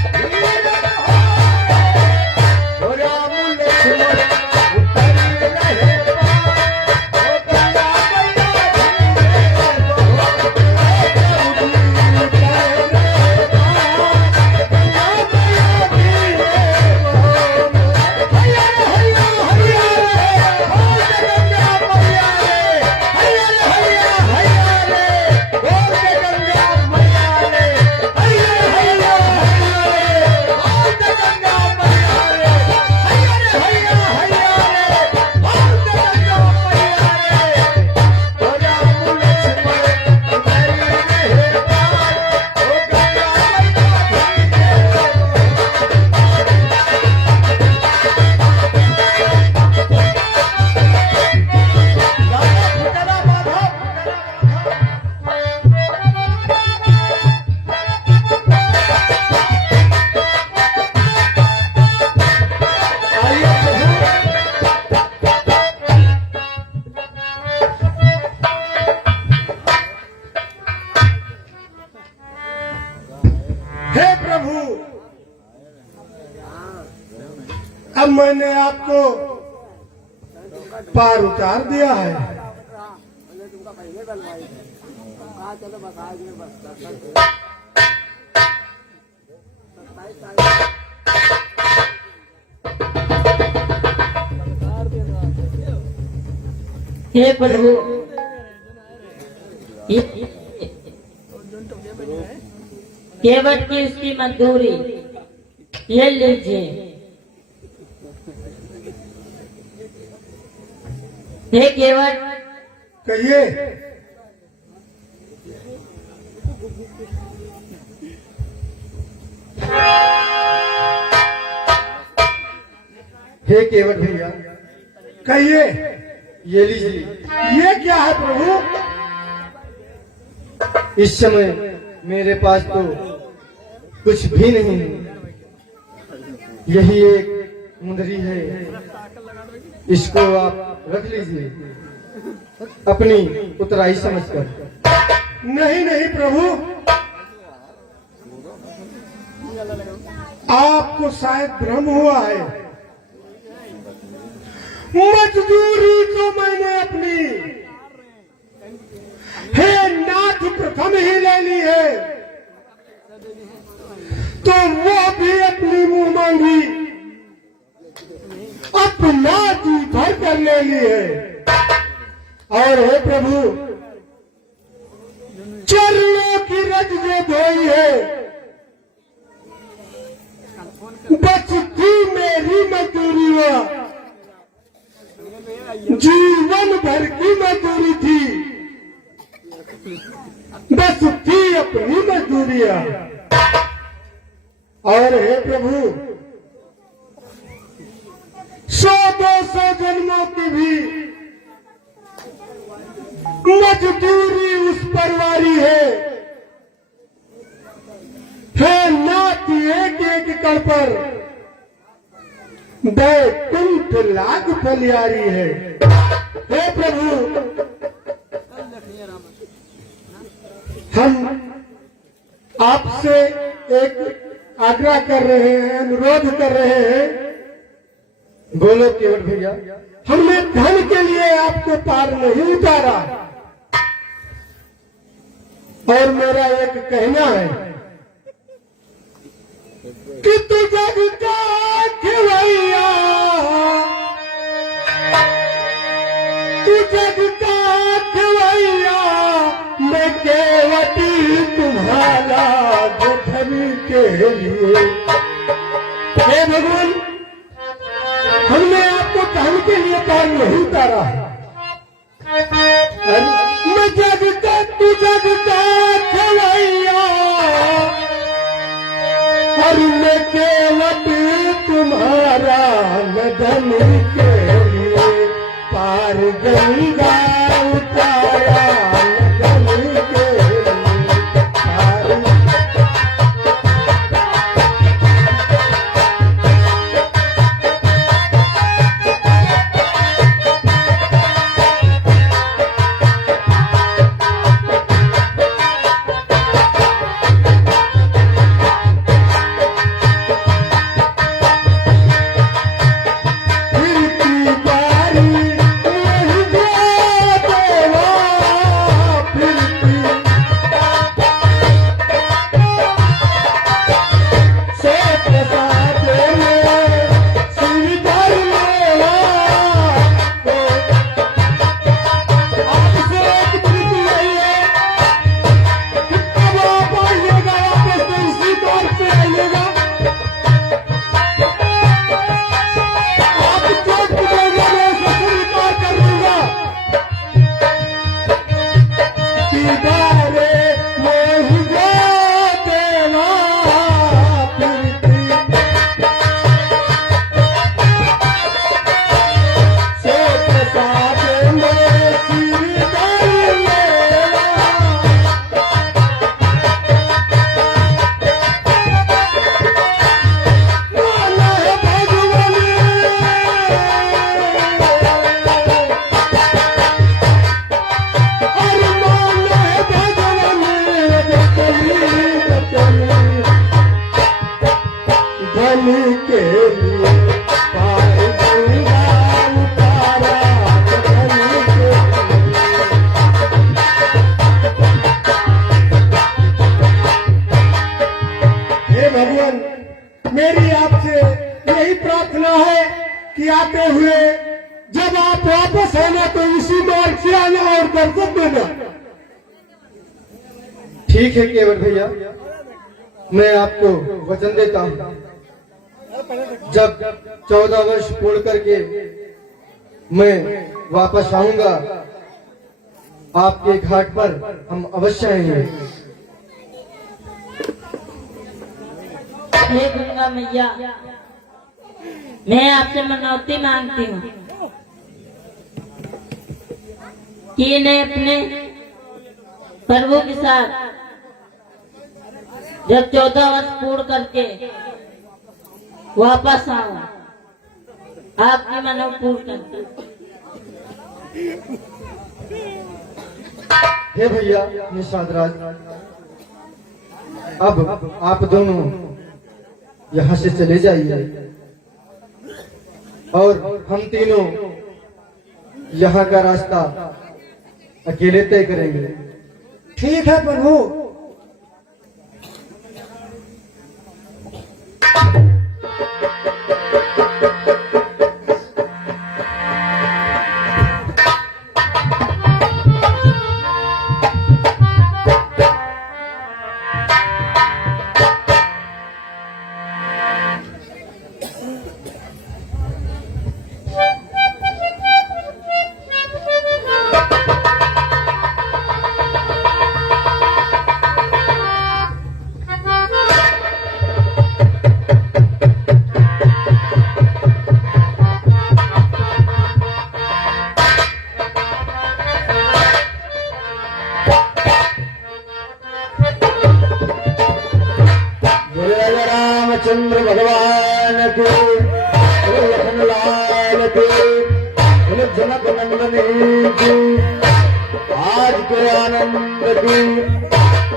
धीरे बहो, राम लक्ष्मण उतर रहे पार, ओ गंगा मैया धीरे बहो, हे प्रभु, अब मैंने आपको पार उतार दिया है। हे प्रभु, केवट की इसकी मजदूरी ये लीजिए। हे केवट, कहिए। हे केवट भैया, कहिए, ये लीजिए। ये क्या है प्रभु? इस समय मेरे पास तो कुछ भी नहीं है, यही एक मुंदरी है, इसको आप रख लीजिए अपनी उतराई समझकर। नहीं नहीं प्रभु, आपको शायद भ्रम हुआ है। मजदूरी तो मैंने अपनी हे नाथ प्रथम ही ले ली है, तो वो भी अपनी मुंह मांगी अपना जी भर कर ले ली है। और हे प्रभु, चरणों की रज जो धोई है, बचती मेरी मजदूरी हुआ, जीवन भर की मजदूरी थी, बस थी अपनी मजदूरियां। और हे प्रभु, 100-200 जन्मों की भी मजदूरी उस परवारी है। हे नाथ एक एक कण पर बैकुंठ लाग फलियारी है। हे प्रभु, हम आपसे एक आग्रह कर रहे हैं, अनुरोध कर रहे हैं। बोलो केवट भैया। हमने धन के लिए आपको पार नहीं उतारा, और मेरा एक कहना है कि तू जग का खिलैया, तू जग का खिलैया, मैं केवटी तुम्हारा धन के लिए। हे भगवान, हमने आपको धन के लिए पार नहीं उतारा है। मैं जग का तू जग का खिलैया, गंगा उतारा गली के पार। फिरती बारी वही देवा फिरती से प्रसाद में श्रीधर लेवा आपसे एक प्रीति यही है कि कब आप आइएगा वापस तो इसी दौर पे आइएगा। आप चोट देंगे मैं उसे स्वीकार कर लूंगा। दीदारे मोहि देवा प्रीति से प्रसाद में श्रीधर लेवा। माना है भगवान अरे माना है भगवान गली के लिए पार गंगा उतारा गली के लिए। हे भगवान, मेरी आपसे यही प्रार्थना है कि आते हुए जब आप वापस आना तो इसी दौर से आना और दर्शन देना। ठीक है केवट भैया, मैं आपको वचन देता हूँ जब 14 वर्ष पूर्ण करके मैं वापस आऊंगा आपके घाट पर हम अवश्य आएंगे। हे गंगा मैया, मैं आपसे मनौती मांगती हूँ कि इन्हें अपने प्रभु के साथ जब 14 वर्ष पूर्ण करके वापस आऊं, आपकी मनो पूर्ण करके। हे भैया निषाद राज, अब आप दोनों यहाँ से चले जाइए और हम तीनों यहाँ का रास्ता अकेले तय करेंगे। ठीक है प्रभु। रामचंद्र भगवान के लखन लाल के जनक नंदनी की आज के आनंद की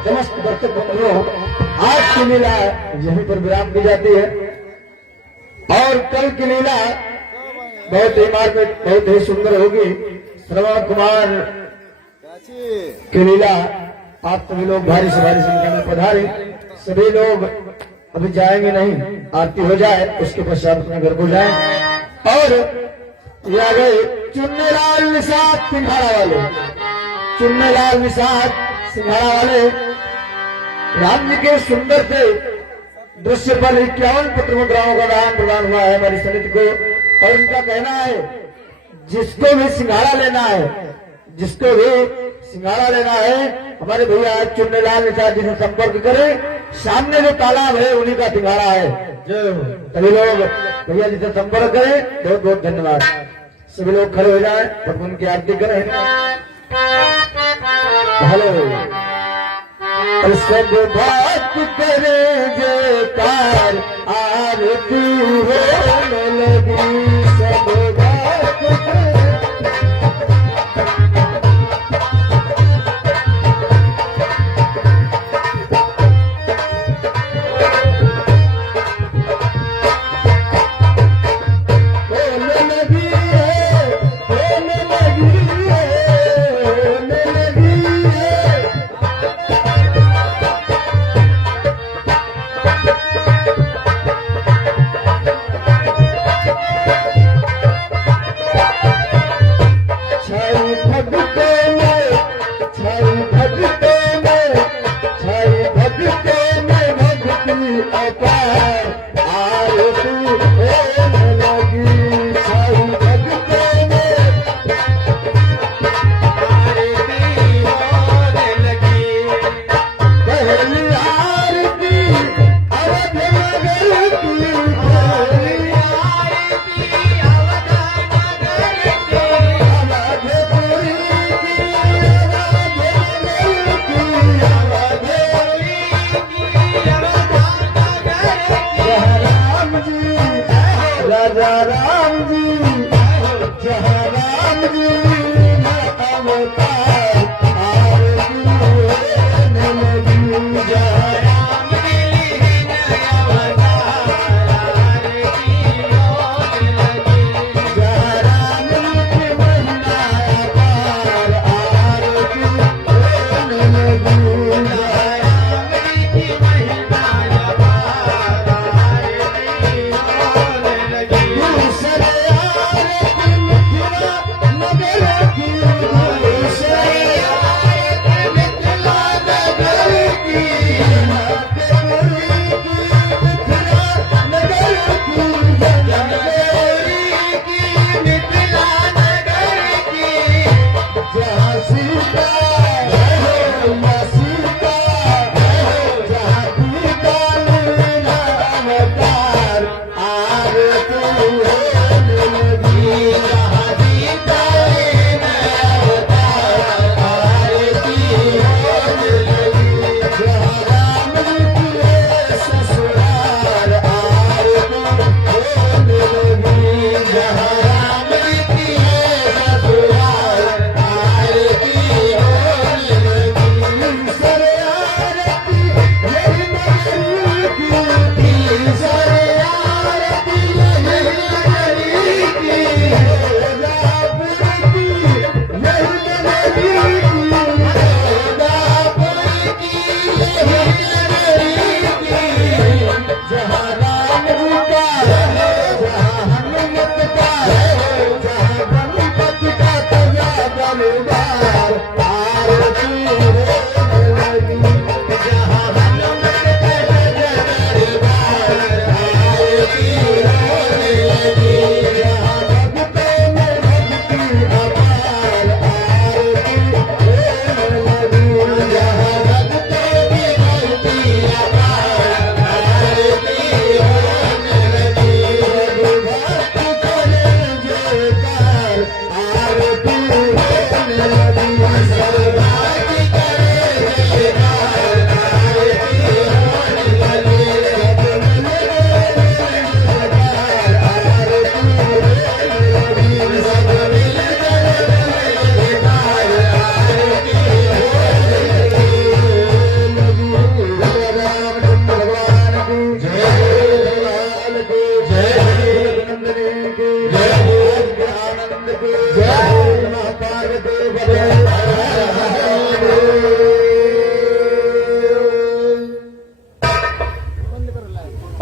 समस्त दर्शक बंधुओं, आज की लीला यहीं पर विराम दी जाती है और कल की लीला बहुत ही मार्मिक, बहुत ही सुंदर होगी। श्रवण कुमार की लीला आप सभी लोग भारी से भारी संख्या में पधारे। सभी लोग अभी जाएंगे नहीं, आरती हो जाए उसके पश्चात अपने घर को जाएं। और ये आ गए चुन्नीलाल निषाद सिंघाड़ा वाले, चुन्नीलाल निषाद सिंघाड़ा वाले राम जी के सुंदर से दृश्य पर 51 पुत्र मुद्राओं का दान प्रदान हुआ है हमारी समिति को। और इनका कहना है जिसको भी सिंघाड़ा लेना है, जिसको भी सिंघाड़ा लेना है, हमारे भैया चुन्नीलाल निषाद जी से संपर्क करें। सामने जो तालाब है उन्हीं का सिंघाड़ा है। जो सभी लोग भैया जी से संपर्क करें। बहुत बहुत धन्यवाद। सभी लोग खड़े हो जाएं, भगवान की आरती करें। हेलो सब बात करे जयकार आरती होने लगी, सब बात करे।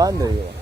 Pandai ya.